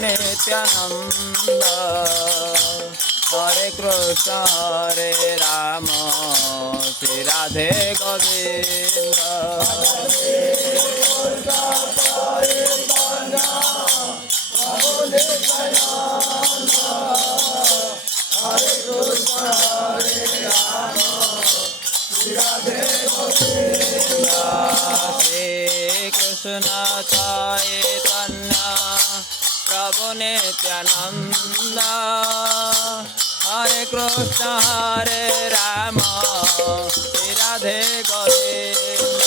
Nityanand Hare Krishna Hare Ram Shri Radhe Govind Prabhu Nityanand Hare Krishna Hare Ram Shri Radhe Govind Shri Krishna Chaitanya Prabhu Nityanand Hare Krishna Hare Ram Shri Radhe Govind